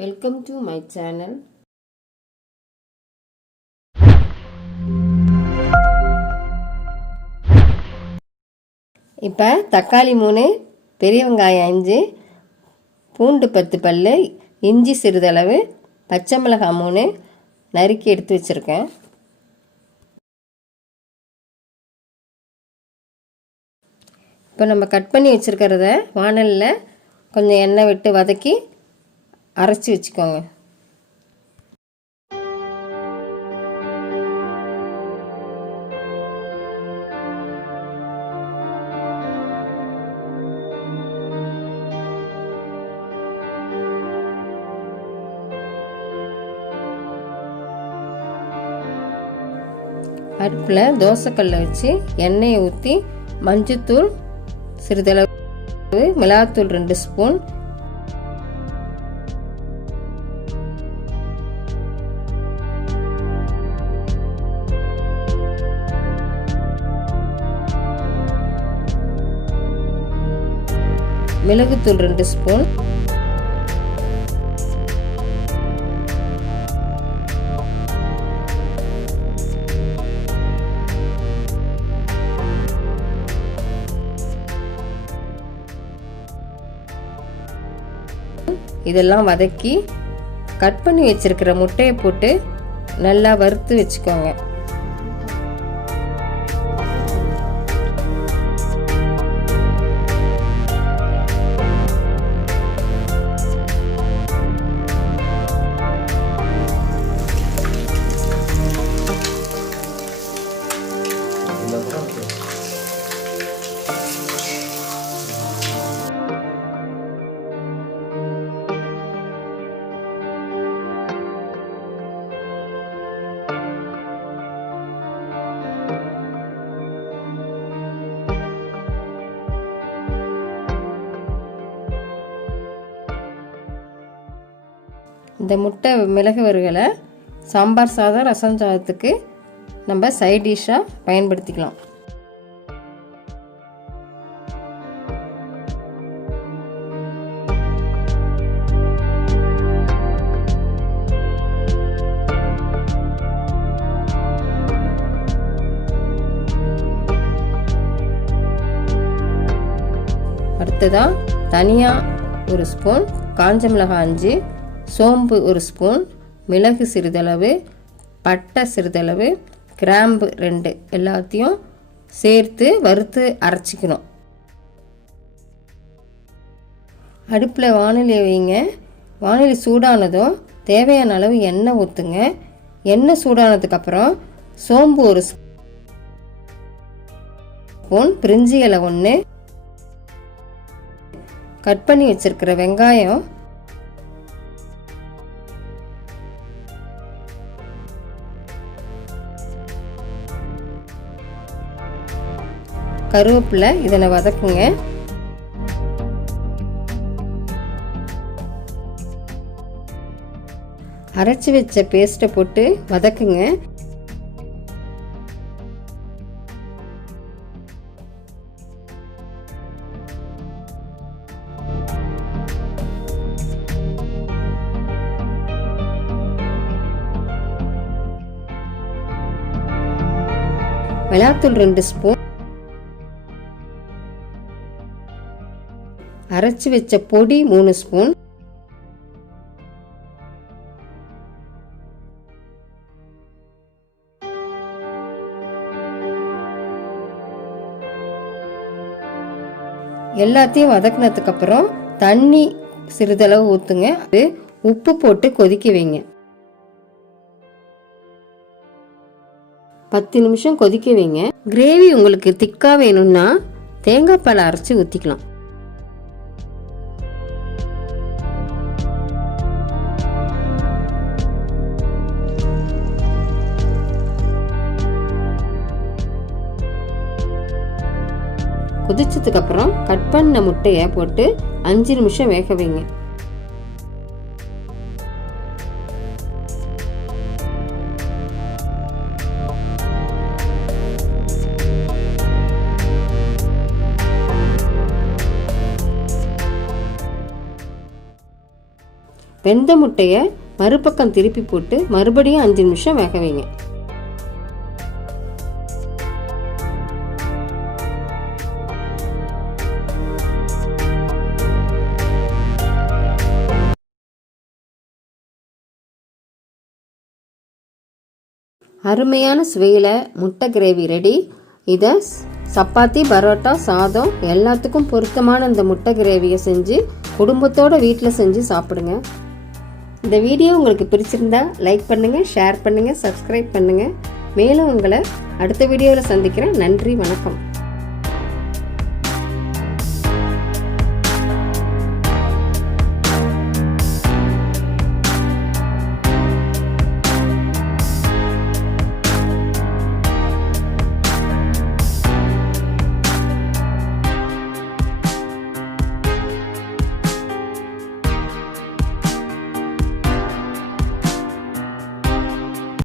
Welcome to my channel. இப்போ தக்காளி 3, பெரிய வெங்காயம் 5, பூண்டு 10 பல்லு, இஞ்சி சிறிதளவு, பச்சை மிளகாய் 3 நறுக்கி எடுத்து வச்சுருக்கேன். இப்போ நம்ம கட் பண்ணி வச்சுருக்கிறத வாணலில் கொஞ்சம் எண்ணெய் விட்டு வதக்கி அரைச்சி வச்சுக்கோங்க. அடுப்பில் தோசைக்கல்லை வச்சு எண்ணெயை ஊற்றி மஞ்சத்தூள் சிறிதளவு, மிளகாத்தூள் 2 ஸ்பூன், மிளகுத்தூள் 2 ஸ்பூன், இதெல்லாம் வதக்கி கட் பண்ணி வச்சிருக்கிற முட்டையை போட்டு நல்லா வறுத்து வச்சுக்கோங்க. இந்த முட்டை மிளகு வறுவலை சாம்பார் சாதம், ரசம் சாதத்துக்கு நம்ம சைட் டிஷ்ஷாக பயன்படுத்திக்கலாம். அடுத்ததாக தனியாக 1 ஸ்பூன், காஞ்ச மிளகாய் 5, சோம்பு 1 ஸ்பூன், மிளகு சிறிதளவு, பட்டை சிறிதளவு, கிராம்பு 2 எல்லாத்தையும் சேர்த்து வறுத்து அரைச்சிக்கணும். அடுப்பில் வாணலியை வைங்க. வாணலி சூடானதும் தேவையான அளவு எண்ணெய் ஊற்றுங்க. எண்ணெய் சூடானதுக்கப்புறம் சோம்பு 1 ஸ்பூன், பிரிஞ்சி இலை 1, கட் பண்ணி வச்சிருக்கிற வெங்காயம், கருவேப்பிலை இதனை வதக்குங்க. அரைச்சி வச்ச பேஸ்ட்டை போட்டு வதக்குங்க. மிளகாத்தூள் 2 ஸ்பூன், அரைச்சி வச்ச பொடி 3 ஸ்பூன், எல்லாத்தையும் வதக்கினதுக்கு அப்புறம் தண்ணி சிறிதளவு ஊற்றுங்க. அது உப்பு போட்டு கொதிக்க வைங்க. 10 நிமிஷம் கொதிக்க வைங்க. கிரேவி உங்களுக்கு திக்கா வேணும்னா தேங்காய் பால் அரைச்சி ஊற்றிக்கலாம். கொதிச்சதுக்கு அப்புறம் கட் பண்ண முட்டையை போட்டு 5 நிமிஷம் வேக வைங்க. வெந்த முட்டையை மறுபக்கம் திருப்பி போட்டு மறுபடியும் 5 நிமிஷம் வேக வைங்க. அருமையான சுவையில் முட்டை கிரேவி ரெடி. இதை சப்பாத்தி, பரோட்டா, சாதம் எல்லாத்துக்கும் பொருத்தமான இந்த முட்டை கிரேவியை செஞ்சு குடும்பத்தோடு வீட்டில் செஞ்சு சாப்பிடுங்க. இந்த வீடியோ உங்களுக்கு பிடிச்சிருந்தா லைக் பண்ணுங்கள், ஷேர் பண்ணுங்கள், சப்ஸ்கிரைப் பண்ணுங்கள். மேலும் உங்களை அடுத்த வீடியோவில் சந்திக்கிறேன். நன்றி, வணக்கம்.